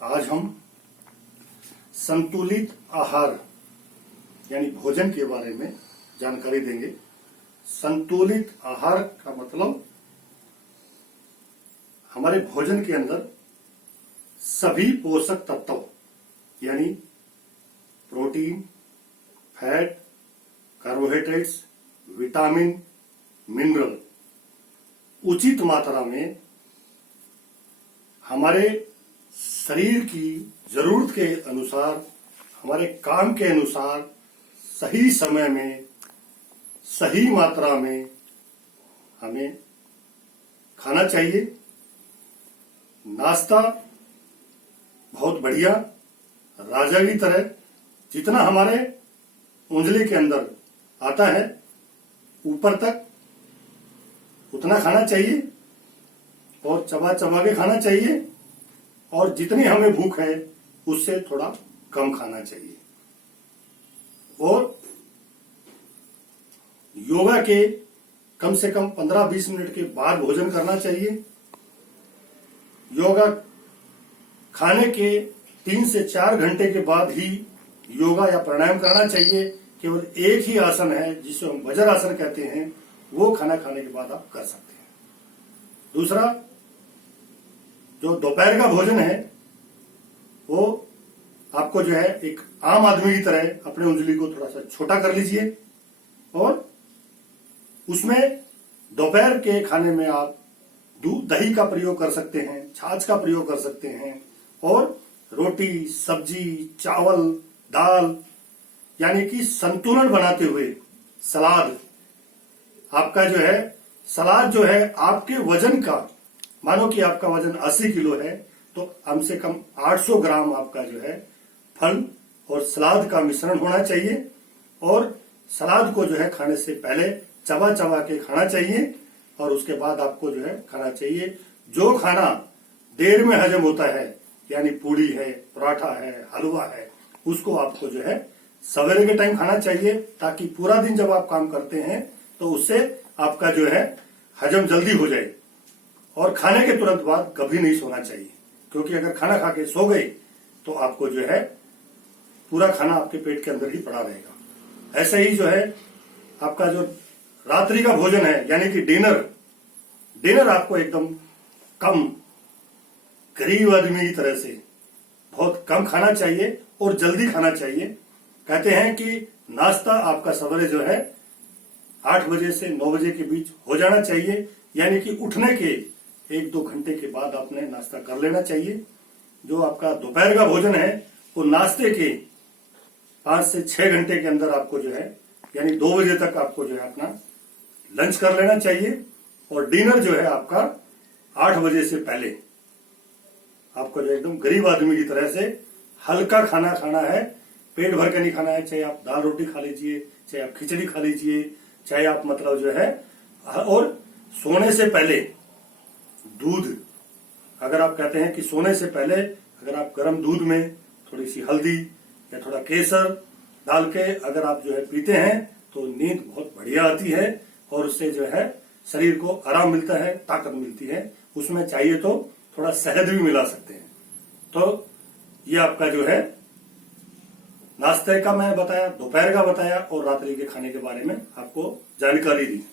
आज हम संतुलित आहार यानी भोजन के बारे में जानकारी देंगे। संतुलित आहार का मतलब हमारे भोजन के अंदर सभी पोषक तत्व यानी protein, fat, carbohydrates, vitamin, mineral उचित मात्रा में हमारे शरीर की जरूरत के अनुसार, हमारे काम के अनुसार सही समय में, सही मात्रा में हमें खाना चाहिए। नाश्ता बहुत बढ़िया राजा की तरह जितना हमारे उंगली के अंदर आता है ऊपर तक उतना खाना चाहिए और चबा चबा के खाना चाहिए, और जितनी हमें भूख है उससे थोड़ा कम खाना चाहिए। और योगा के कम से कम 15-20 मिनट के बाद भोजन करना चाहिए। योगा खाने के 3 से 4 घंटे के बाद ही योगा या प्राणायाम करना चाहिए। केवल एक ही आसन है जिसे हम वज्रासन कहते हैं, वो खाना खाने के बाद आप कर सकते हैं। दूसरा, जो दोपहर का भोजन है वो आपको जो है एक आम आदमी की तरह अपने उंगली को थोड़ा सा छोटा कर लीजिए, और उसमें दोपहर के खाने में आप दूध दही का प्रयोग कर सकते हैं, छाछ का प्रयोग कर सकते हैं, और रोटी, सब्जी, चावल, दाल यानी कि संतुलन बनाते हुए सलाद। आपका जो है सलाद जो है आपके वजन का, मानो कि आपका वजन 80 किलो है तो कम से कम 800 ग्राम आपका जो है फल और सलाद का मिश्रण होना चाहिए। और सलाद को जो है खाने से पहले चबा चबा के खाना चाहिए, और उसके बाद आपको जो है खाना चाहिए। जो खाना देर में हजम होता है यानी पूड़ी है, पराठा है, हलवा है, उसको आपको जो है सवेरे के टाइम खाना चाहिए, ताकि पूरा दिन जब आप काम करते हैं तो उससे आपका जो है हजम जल्दी हो जाए। और खाने के तुरंत बाद कभी नहीं सोना चाहिए, क्योंकि अगर खाना खा के सो गए तो आपको जो है पूरा खाना आपके पेट के अंदर ही पड़ा रहेगा। ऐसे ही जो है आपका जो रात्रि का भोजन है यानी कि डिनर आपको एकदम कम, गरीब आदमी की तरह से बहुत कम खाना चाहिए और जल्दी खाना चाहिए। कहते हैं कि नाश्ता आपका सवेरे जो है 8 बजे से 9 बजे के बीच हो जाना चाहिए, यानी कि उठने के 1-2 घंटे के बाद आपने नाश्ता कर लेना चाहिए। जो आपका दोपहर का भोजन है वो नाश्ते के 5 से 6 घंटे के अंदर आपको जो है यानी 2 बजे तक आपको जो है अपना लंच कर लेना चाहिए। और डिनर जो है आपका 8 बजे से पहले आपको जो एकदम गरीब आदमी की तरह से हल्का खाना खाना है, पेट भर के नहीं खाना है। चाहे आप दाल रोटी खा लीजिए, चाहे आप खिचड़ी खा लीजिए, चाहे आप मतलब जो है, और सोने से पहले दूध, अगर आप कहते हैं कि सोने से पहले अगर आप गर्म दूध में थोड़ी सी हल्दी या थोड़ा केसर डाल के अगर आप जो है पीते हैं तो नींद बहुत बढ़िया आती है, और उससे जो है शरीर को आराम मिलता है, ताकत मिलती है। उसमें चाहिए तो थोड़ा शहद भी मिला सकते हैं। तो ये आपका जो है नाश्ते का मैं बताया, दोपहर का बताया, और रात्रि के खाने के बारे में आपको जानकारी दी।